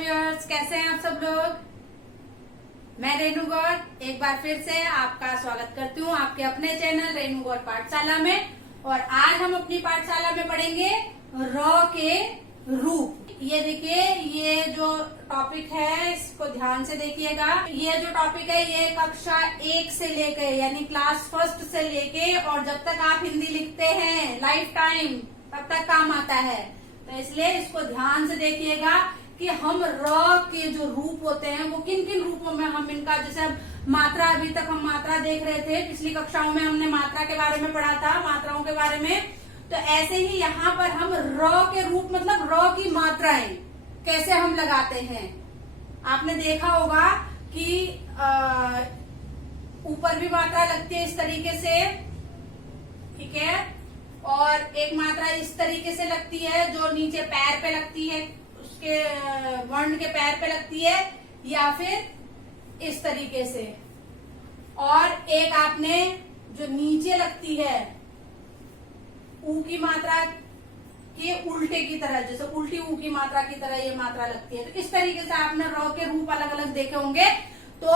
Viewers, कैसे हैं आप सब लोग। मैं रेनू गौड़ एक बार फिर से आपका स्वागत करती हूँ आपके अपने चैनल रेनू गौड़ पाठशाला में। और आज हम अपनी पाठशाला में पढ़ेंगे र के रूप। ये देखिए, ये जो टॉपिक है इसको ध्यान से देखिएगा। ये जो टॉपिक है ये कक्षा 1 से लेके यानी क्लास फर्स्ट से लेके और जब तक आप हिंदी लिखते हैं लाइफ टाइम तब तक काम आता है। तो इसलिए इसको ध्यान से देखिएगा कि हम र के जो रूप होते हैं वो किन किन रूपों में हम इनका, जैसे अब मात्रा, अभी तक हम मात्रा देख रहे थे, पिछली कक्षाओं में हमने मात्रा के बारे में पढ़ा था, मात्राओं के बारे में। तो ऐसे ही यहाँ पर हम र के रूप मतलब र की मात्राएं कैसे हम लगाते हैं। आपने देखा होगा कि ऊपर भी मात्रा लगती है इस तरीके से, ठीक है, और एक मात्रा इस तरीके से लगती है जो नीचे पैर पे लगती है, उसके वर्ण के पैर पे लगती है, या फिर इस तरीके से। और एक आपने जो नीचे लगती है ऊ की मात्रा के उल्टे की तरह, जैसे उल्टी ऊ की मात्रा की तरह ये मात्रा लगती है। तो इस तरीके से आपने र के रूप अलग अलग देखे होंगे। तो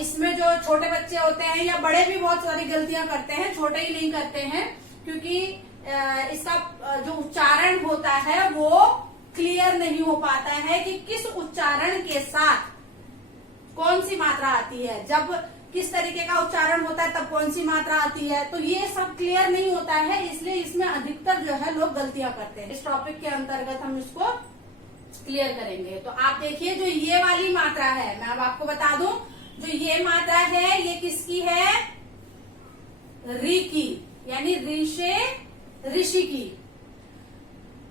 इसमें जो छोटे बच्चे होते हैं या बड़े भी बहुत सारी गलतियां करते हैं, छोटे ही नहीं करते हैं, क्योंकि इसका जो उच्चारण होता है वो क्लियर नहीं हो पाता है कि किस उच्चारण के साथ कौन सी मात्रा आती है, जब किस तरीके का उच्चारण होता है तब कौन सी मात्रा आती है। तो ये सब क्लियर नहीं होता है, इसलिए इसमें अधिकतर जो है लोग गलतियां करते हैं। इस टॉपिक के अंतर्गत हम इसको क्लियर करेंगे। तो आप देखिए, जो ये वाली मात्रा है, मैं अब आपको बता दूं, जो ये मात्रा है ये किसकी है, री की, यानी री से ऋषि की।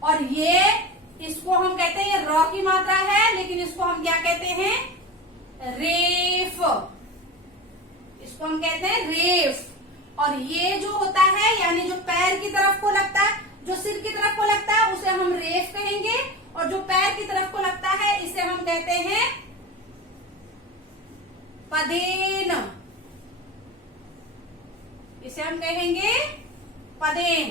और ये, इसको हम कहते हैं, ये र की मात्रा है, लेकिन इसको हम क्या कहते हैं, रेफ। इसको हम कहते हैं रेफ। और ये जो होता है यानी जो पैर की तरफ को लगता है, जो सिर की तरफ को लगता है उसे हम रेफ कहेंगे, और जो पैर की तरफ को लगता है इसे हम कहते हैं पदेन। इसे हम कहेंगे पदेन।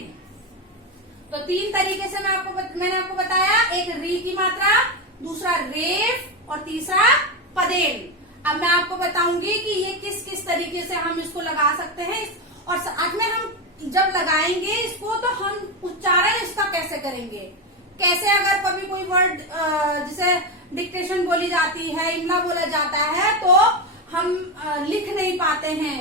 तो तीन तरीके से मैंने आपको बताया, एक री की मात्रा, दूसरा रेफ और तीसरा पदेन। अब मैं आपको बताऊंगी कि ये किस किस तरीके से हम इसको लगा सकते हैं, और साथ में हम जब लगाएंगे इसको तो हम उच्चारण इसका कैसे करेंगे, कैसे अगर कभी कोई वर्ड जैसे डिक्टेशन बोली जाती है, इमला बोला जाता है, तो हम लिख नहीं पाते हैं,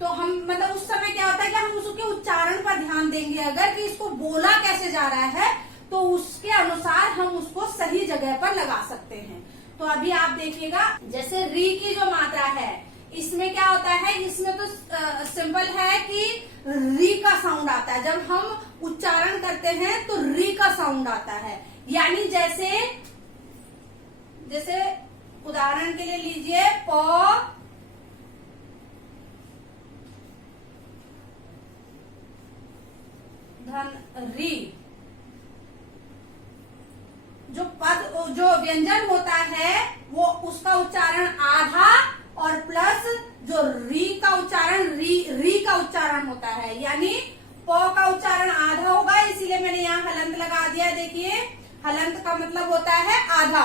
तो हम मतलब उस समय क्या होता है कि हम उसके उच्चारण पर ध्यान देंगे अगर, कि इसको बोला कैसे जा रहा है, तो उसके अनुसार हम उसको सही जगह पर लगा सकते हैं। तो अभी आप देखिएगा, जैसे री की जो मात्रा है इसमें क्या होता है, इसमें तो सिंपल है कि री का साउंड आता है। जब हम उच्चारण करते हैं तो री का साउंड आता है, यानी जैसे जैसे उदाहरण के लिए लीजिए, प धन री, जो व्यंजन होता है वो उसका उच्चारण आधा, और प्लस जो री का उच्चारण री का उच्चारण होता है, यानी प का उच्चारण आधा होगा, इसीलिए मैंने यहाँ हलंत लगा दिया। देखिए, हलंत का मतलब होता है आधा,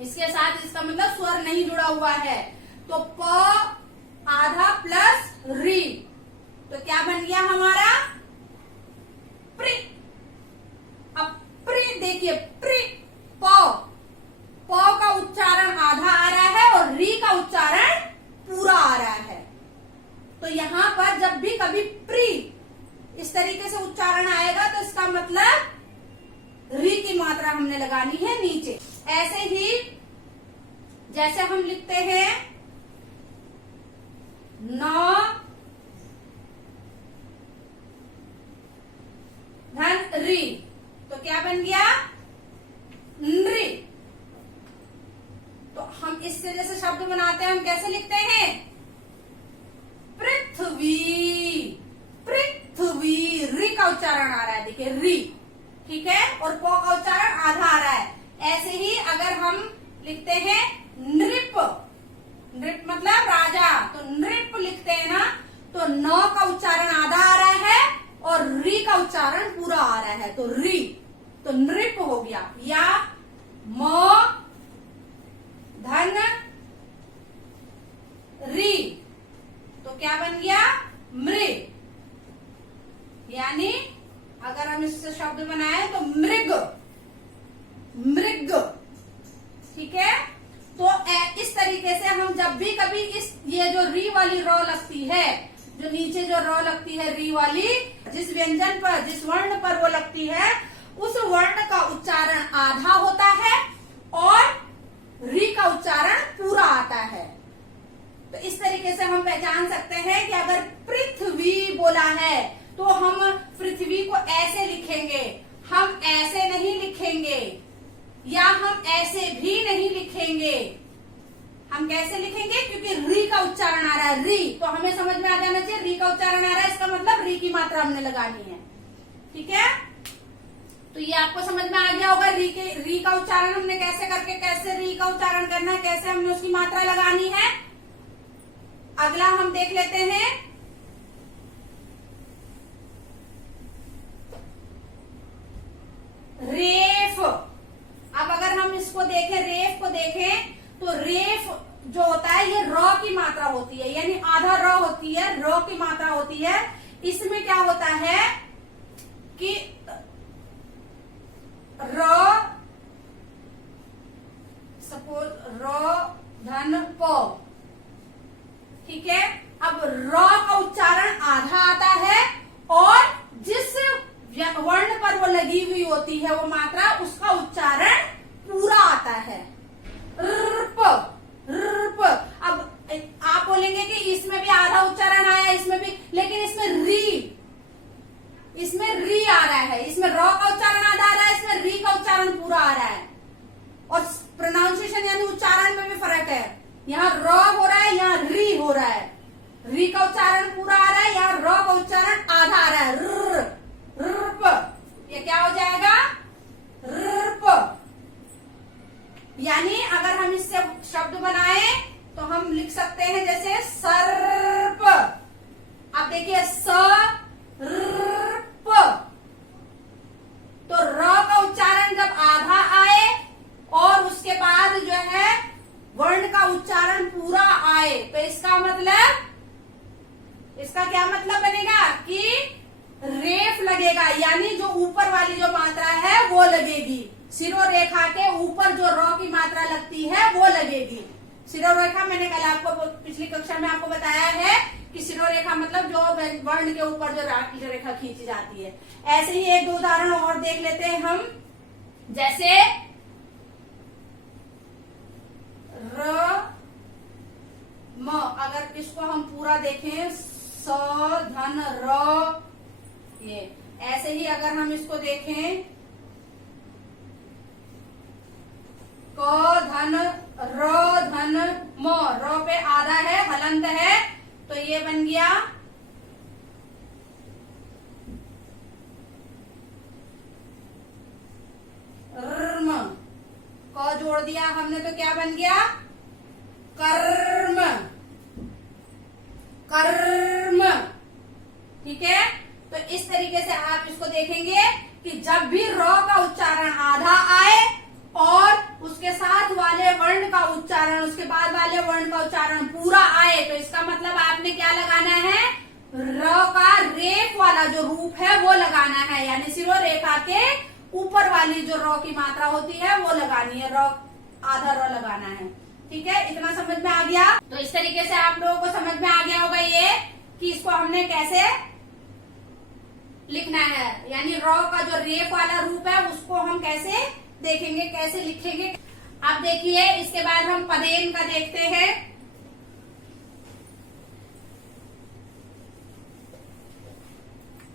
इसके साथ इसका मतलब स्वर नहीं जुड़ा हुआ है। तो प आधा प्लस री, तो क्या बन गया हमारा, प्री। अब प्री देखिए, प्री, प का उच्चारण आधा आ रहा है और री का उच्चारण पूरा आ रहा है। तो यहाँ पर जब भी कभी प्री इस तरीके से उच्चारण आएगा तो इसका मतलब री की मात्रा हमने लगानी है नीचे। ऐसे ही जैसे हम लिखते हैं न धन री, तो क्या बन गया, नृ। तो हम इस तरह से शब्द बनाते हैं, हम कैसे लिखते हैं, पृथ्वी, पृथ्वी, री का उच्चारण आ रहा है, देखिए री, ठीक है, और प का उच्चारण आधा आ रहा है। ऐसे ही अगर हम लिखते हैं नृप, नृप मतलब राजा, तो नृप लिखते हैं ना, तो न का उच्चारण आधा आ रहा है और री का उच्चारण पूरा आ रहा है, तो री, तो नृप हो गया। या म धन री, तो क्या बन गया? मृ। यानी अगर हम इससे शब्द बनाए तो मृग, मृग। ठीक है, तो इस तरीके से हम जब भी कभी ये जो री वाली रॉ लगती है, जो नीचे जो रॉ लगती है री वाली, जिस व्यंजन पर, जिस वर्ण पर वो लगती है, उस वर्ण का उच्चारण आधा होता है और री का उच्चारण पूरा आता है। तो इस तरीके से हम पहचान सकते हैं कि अगर पृथ्वी बोला है तो हम पृथ्वी को ऐसे लिखेंगे, हम ऐसे नहीं लिखेंगे, या हम ऐसे भी नहीं लिखेंगे। हम कैसे लिखेंगे? क्योंकि री का उच्चारण आ रहा है, री, तो हमें समझ में आ जाना चाहिए री का उच्चारण आ रहा है, इसका मतलब री की मात्रा हमने लगानी है। ठीक है, तो ये आपको समझ में आ गया होगा री का उच्चारण हमने कैसे करके, कैसे री का उच्चारण करना है, कैसे हमने उसकी मात्रा लगानी है। अगला हम देख लेते हैं रेफ। अब अगर हम इसको देखें, रेफ को देखें, तो रेफ जो होता है ये रॉ की मात्रा होती है, यानी आधा रॉ होती है, रॉ की मात्रा होती है। इसमें क्या होता है कि रॉ, सपोज रॉ धन प, ठीक है। अब रॉ का उच्चारण आधा आता है और जिस वर्ण पर वो लगी हुई होती है वो मात्रा, उसका उच्चारण पूरा आता है। रप, रप। अब आप बोलेंगे कि इसमें भी आधा उच्चारण आया, इसमें भी, लेकिन इसमें री आ रहा है, इसमें रॉ का उच्चारण आधा आ रहा है, इसमें री का उच्चारण पूरा आ रहा है। और प्रोनाउंसिएशन यानी उच्चारण में भी फर्क है, यहाँ रॉ हो रहा है, यहाँ री हो रहा है। री का उच्चारण पूरा आ रहा है, यहाँ रॉ का उच्चारण आधा आ रहा है। रप, ये क्या हो जाएगा? रप। यानी अगर हम इससे शब्द बनाए तो हम लिख सकते हैं जैसे सर्प। अब देखिए सर्प, तो र का उच्चारण जब आधा आए और उसके बाद जो है वर्ण का उच्चारण पूरा आए, तो इसका मतलब, इसका क्या मतलब बनेगा कि रेफ लगेगा, यानी जो ऊपर वाली जो मात्रा है वो लगेगी। शिरोरेखा के ऊपर जो रॉ की मात्रा लगती है वो लगेगी। शिरोरेखा मैंने कल आपको पिछली कक्षा में आपको बताया है कि शिरोरेखा मतलब जो वर्ण के ऊपर जो रेखा खींची जाती है। ऐसे ही एक दो उदाहरण और देख लेते हैं हम, जैसे र म, अगर इसको हम पूरा देखें, स धन र, ये ऐसे ही अगर हम इसको देखें, क धन र धन म, र पे आधा है, हलंत है, तो ये बन गया कर्म। क जोड़ दिया हमने तो क्या बन गया? कर्म, कर्म। ठीक है, तो इस तरीके से आप इसको देखेंगे कि जब भी रॉ का उच्चारण आधा आए और उसके साथ वाले वर्ण का उच्चारण, उसके बाद वाले वर्ण का उच्चारण पूरा आए, तो इसका मतलब आपने क्या लगाना है? र का रेफ वाला जो रूप है वो लगाना है, यानी शिरोरेखा के ऊपर वाली जो रॉ की मात्रा होती है वो लगानी है, रॉ आधा रॉ लगाना है। ठीक है, इतना समझ में आ गया? तो इस तरीके से आप लोगों को समझ में आ गया होगा ये कि इसको हमने कैसे लिखना है, यानी रॉ का जो रेफ वाला रूप है उसको हम कैसे देखेंगे, कैसे लिखेंगे। अब देखिए इसके बाद हम पदेन का देखते हैं।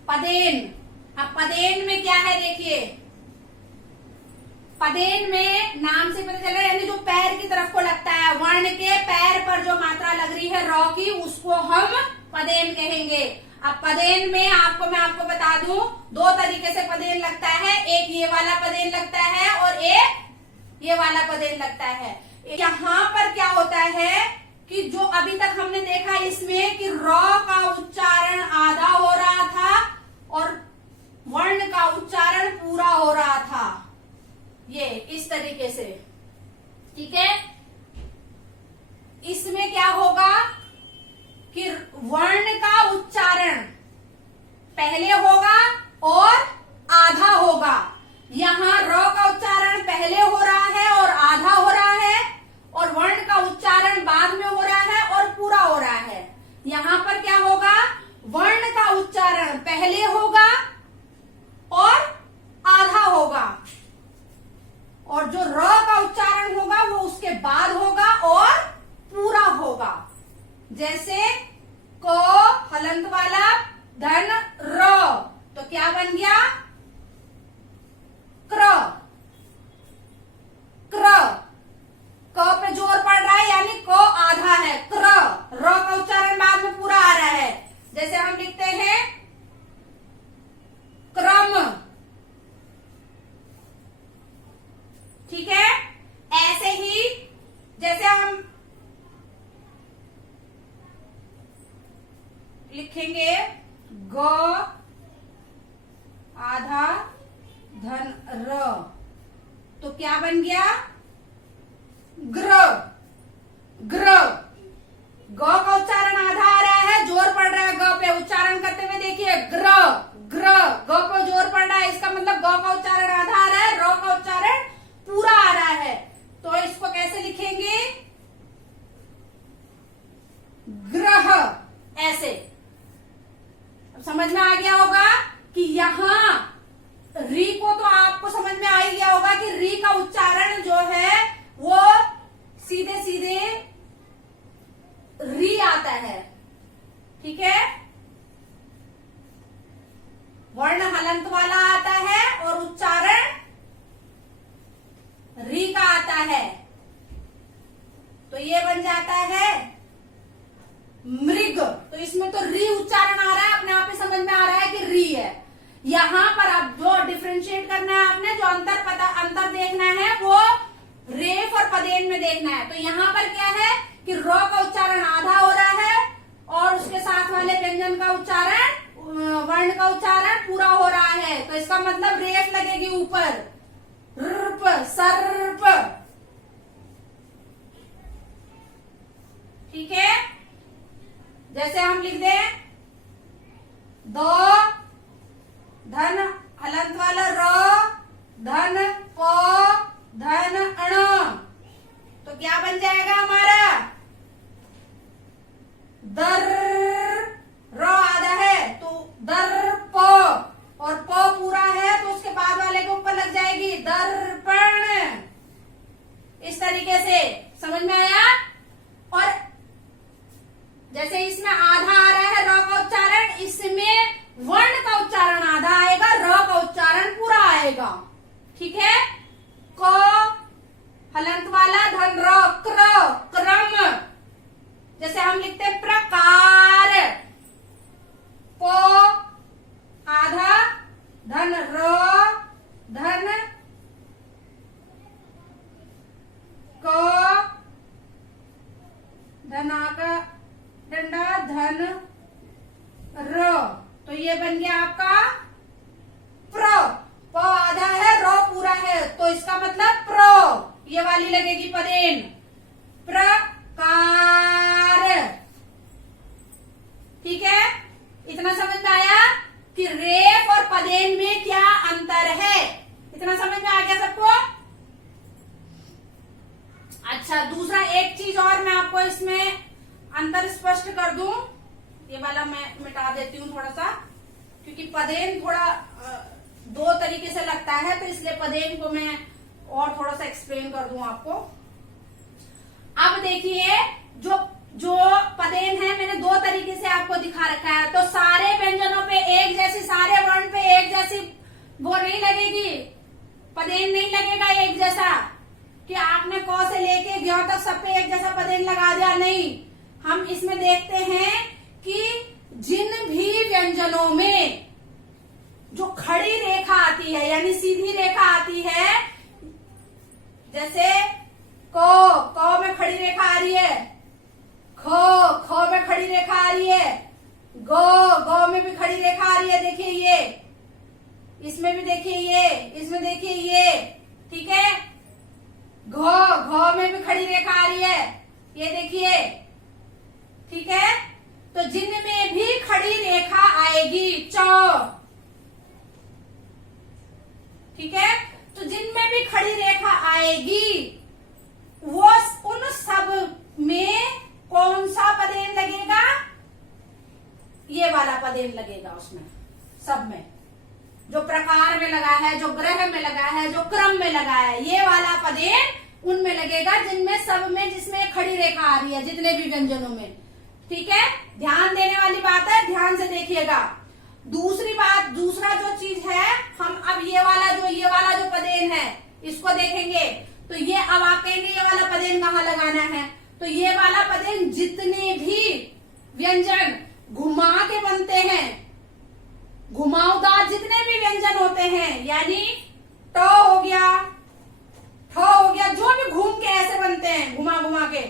पदेन, अब पदेन में क्या है देखिए, पदेन में नाम से पता चल रहा है, यानी जो पैर की तरफ को लगता है, वर्ण के पैर पर जो मात्रा लग रही है रॉ की, उसको हम पदेन कहेंगे। अब पदेन में मैं आपको बता दूं, दो तरीके से पदेन लगता है, एक ये वाला पदेन लगता है और एक ये वाला पदेन लगता है। यहाँ पर क्या होता है कि जो अभी तक हमने देखा इसमें कि रॉ का उच्चारण आधा हो रहा था और वर्ण का उच्चारण पूरा हो रहा था, ये इस तरीके से, ठीक है। इसमें क्या होगा कि वर्ण का उच्चारण पहले होगा और आधा होगा। यहाँ र का उच्चारण पहले हो रहा है और आधा हो रहा है, और वर्ण का उच्चारण बाद में हो रहा है और पूरा हो रहा है। यहाँ पर क्या होगा, वर्ण का उच्चारण पहले होगा और आधा होगा, और जो र का उच्चारण होगा वो उसके बाद होगा और पूरा होगा। जैसे क हलंत वाला धन र, तो क्या बन गया, क्र। क्र, क पे जोर पड़ रहा है यानी क आधा है, क्र। र का उच्चारण बाद में पूरा आ रहा है। जैसे हम लिखते हैं क्रम, ठीक है। ऐसे ही जैसे हम लिखेंगे ग आधा धन र, तो क्या बन गया, ग्र। ग्र, ग का उच्चारण आधा आ रहा है, जोर पड़ रहा है ग पे, उच्चारण करते हुए देखिए ग्र। ग्र, ग पे जोर पड़ रहा है, इसका मतलब ग का उच्चारण आधा आ रहा है, र का उच्चारण पूरा आ रहा है। तो इसको कैसे लिखेंगे, ग्रह, ऐसे। अब समझ में आ गया होगा कि यहां री को तो आपको समझ में आ ही गया होगा कि री का उच्चारण जो है वो सीधे सीधे री आता है, ठीक है। वर्ण हलंत वाला आता है और उच्चारण री का आता है, तो ये बन जाता है मृग। तो इसमें तो री उच्चारण आ रहा है, अपने आप ही समझ में आ रहा है कि री है। यहां पर अब जो डिफरेंशिएट करना है आपने, जो अंतर देखना है वो रेफ और पदेन में देखना है। तो यहाँ पर क्या है कि र का उच्चारण आधा हो रहा है और उसके साथ वाले व्यंजन का उच्चारण, वर्ण का उच्चारण पूरा हो रहा है, तो इसका मतलब रेफ लगेगी ऊपर, रुप, सर्प, ठीक है। जैसे हम लिख दें दो धन हलंत वाला र धन प धन अण, तो क्या बन जाएगा हमारा, दर। र आधा है तो दर प, और प पूरा है तो उसके बाद वाले के ऊपर लग जाएगी दर्पण। इस तरीके से समझ में आया। और जैसे इसमें आधा आ रहा है र का उच्चारण, इसमें वर्ण का उच्चारण आधा आएगा, र का उच्चारण पूरा आएगा, ठीक है। क हलंत वाला धन र, क्र, क्रम। जैसे हम लिखते हैं प्रकार, प आधा धन र धन क धना का डंडा धन र, तो ये बन गया आपका प्र। प आधा है, र पूरा है, तो इसका मतलब प्र, ये वाली लगेगी पदेन, प्रकार, ठीक है। इतना समझ में आया कि रेफ और पदेन में क्या अंतर है, इतना समझ में आ गया सबको। अच्छा, दूसरा एक चीज और मैं आपको इसमें अंतर स्पष्ट कर दूं, ये वाला मैं मिटा देती हूँ थोड़ा सा, क्योंकि पदेन थोड़ा दो तरीके से लगता है, तो इसलिए पदेन को मैं और थोड़ा सा एक्सप्लेन कर दूं आपको। अब देखिए, जो जो पदेन है मैंने दो तरीके से आपको दिखा रखा है। तो सारे व्यंजनों पे एक जैसी, सारे वर्ण पे एक जैसी वो नहीं लगेगी, पदेन नहीं लगेगा एक जैसा कि आपने क से लेके ज्ञ तक सब पे एक जैसा पदेन लगा दिया, नहीं। हम इसमें देखते हैं कि जिन भी व्यंजनों में जो खड़ी रेखा आती है यानी सीधी रेखा आती है, जैसे क में खड़ी रेखा आ रही है, ख में खड़ी रेखा आ रही है, ग में भी खड़ी रेखा आ रही है, देखिए ये, इसमें भी देखिए ये, इसमें देखिए ये, ठीक है। घ में भी खड़ी रेखा आ रही है, ये देखिए, ठीक है। तो जिनमें भी खड़ी रेखा आएगी, च, ठीक है, तो जिनमें भी खड़ी रेखा आएगी वो उन सब में कौन सा पदेन लगेगा? ये वाला पदेन लगेगा उसमें, सब में, जो प्रकार में लगा है, जो ग्रह में लगा है, जो क्रम में लगा है, ये वाला पदेन उनमें लगेगा जिनमें सब में, जिसमें खड़ी रेखा आ रही है, जितने भी व्यंजनों में, ठीक है। ध्यान देने वाली बात है, ध्यान से देखिएगा। दूसरी बात, दूसरा जो चीज है, हम अब ये वाला जो पदेन है इसको देखेंगे। तो ये अब आप कहेंगे ये वाला पदेन कहाँ लगाना है? तो ये वाला पदेन जितने भी व्यंजन घुमा के बनते हैं, घुमावदार जितने भी व्यंजन होते हैं, यानी ट हो गया, ठ हो गया, जो भी घूम के ऐसे बनते हैं घुमा घुमा के,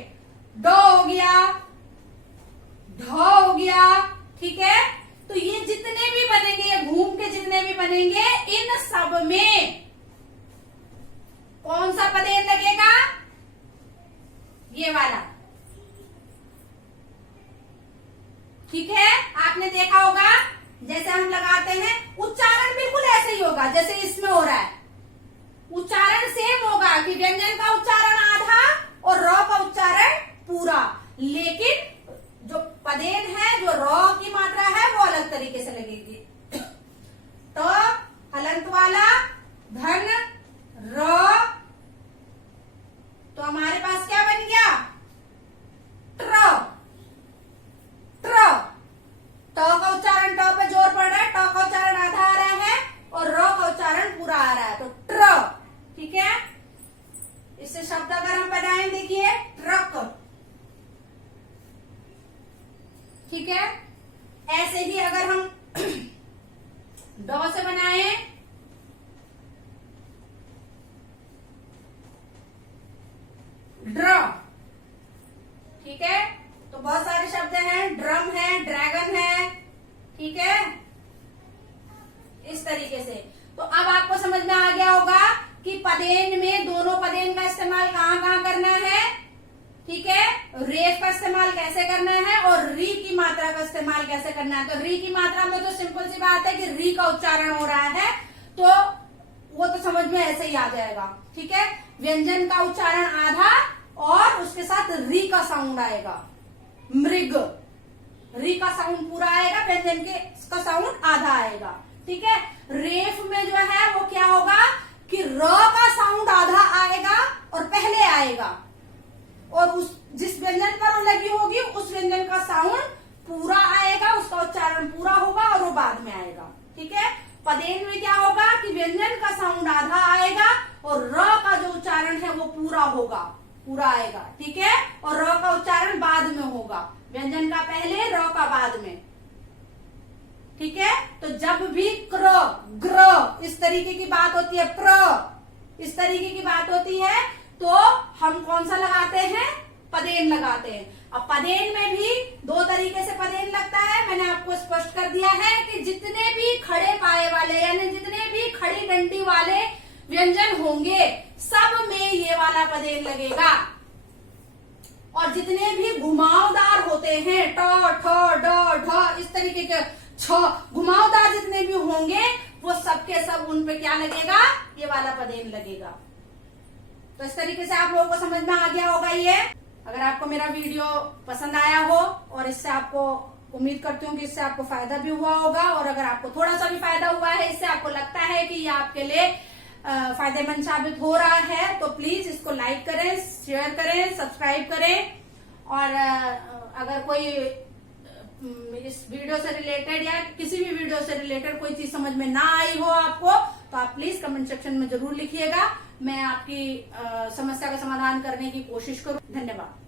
ड हो गया, ढ हो गया, ठीक है। तो ये जितने भी बनेंगे, ये घूम के जितने भी बनेंगे, इन सब में कौन सा पदेन लगेगा? ये वाला, ठीक है। आपने देखा होगा जैसे हम लगाते हैं, उच्चारण बिल्कुल ऐसे ही होगा जैसे इसमें हो रहा है, उच्चारण सेम होगा कि व्यंजन का उच्चारण आधा और र का उच्चारण पूरा, लेकिन जो पदेन है, जो र की मात्रा है वो अलग तरीके से लगेगी। तो हलंत वाला, धन, र, तो हमारे पास क्या बन गया? ट्र, ट्र, ट का उच्चारण, ट पे जोर पड़ रहा है, ट का उच्चारण आधा आ रहा है और र का उच्चारण पूरा आ रहा है, तो ट्र, ठीक है। इससे शब्द अगर हम बनाएं, देखिए, ट्रक, ठीक है। ऐसे ही अगर हम ड से बनाए, ड्र, ठीक है। तो बहुत सारे शब्द हैं, ड्रम है, ड्रैगन है, ठीक है, इस तरीके से। तो अब आपको समझ में आ गया होगा कि पदेन में दोनों पदेन का इस्तेमाल कहाँ कहाँ करना है, ठीक है। रेफ का इस्तेमाल कैसे करना है और री की मात्रा का इस्तेमाल कैसे करना है। तो री की मात्रा में तो सिंपल सी बात है कि री का उच्चारण हो रहा है, तो वो तो समझ में ऐसे ही आ जाएगा, ठीक है। व्यंजन का उच्चारण आधा और उसके साथ री का साउंड आएगा, मृग, री का साउंड पूरा आएगा, व्यंजन के का साउंड आधा आएगा, ठीक है। रेफ में जो है वो क्या होगा कि र का साउंड आधा आएगा और पहले आएगा, और उस जिस व्यंजन पर वो लगी होगी उस व्यंजन का साउंड पूरा आएगा, उसका उच्चारण पूरा होगा और वो बाद में आएगा, ठीक है। पदेन में क्या होगा कि व्यंजन का साउंड आधा आएगा और र का जो उच्चारण है वो पूरा होगा, पूरा आएगा, ठीक है। और र का उच्चारण बाद में होगा, व्यंजन का पहले, र का बाद में, ठीक है। तो जब भी क्र, ग्र इस तरीके की बात होती है, प्र इस तरीके की बात होती है, तो हम कौन सा लगाते हैं? पदेन लगाते हैं। अब पदेन में भी दो तरीके से पदेन लगता है, मैंने आपको स्पष्ट कर दिया है कि जितने भी खड़े पाए वाले यानी जितने भी खड़ी डंडी वाले व्यंजन होंगे सब में ये वाला पदेन लगेगा, और जितने भी घुमावदार होते हैं, ट, ठ, ड, ढ इस तरीके के छ घुमावदार जितने भी होंगे वो सबके सब उन पे क्या लगेगा? ये वाला पदेन लगेगा। तो इस तरीके से आप लोगों को समझ में आ गया होगा ये। अगर आपको मेरा वीडियो पसंद आया हो और इससे आपको, उम्मीद करती हूँ कि इससे आपको फायदा भी हुआ होगा, और अगर आपको थोड़ा सा भी फायदा हुआ है, इससे आपको लगता है कि ये आपके लिए फायदेमंद साबित हो रहा है, तो प्लीज इसको लाइक करें, शेयर करें, सब्सक्राइब करें। और अगर कोई इस वीडियो से रिलेटेड या किसी भी वीडियो से रिलेटेड कोई चीज समझ में ना आई हो आपको, तो आप प्लीज कमेंट सेक्शन में जरूर लिखिएगा। मैं आपकी समस्या का समाधान करने की कोशिश करूँ। धन्यवाद।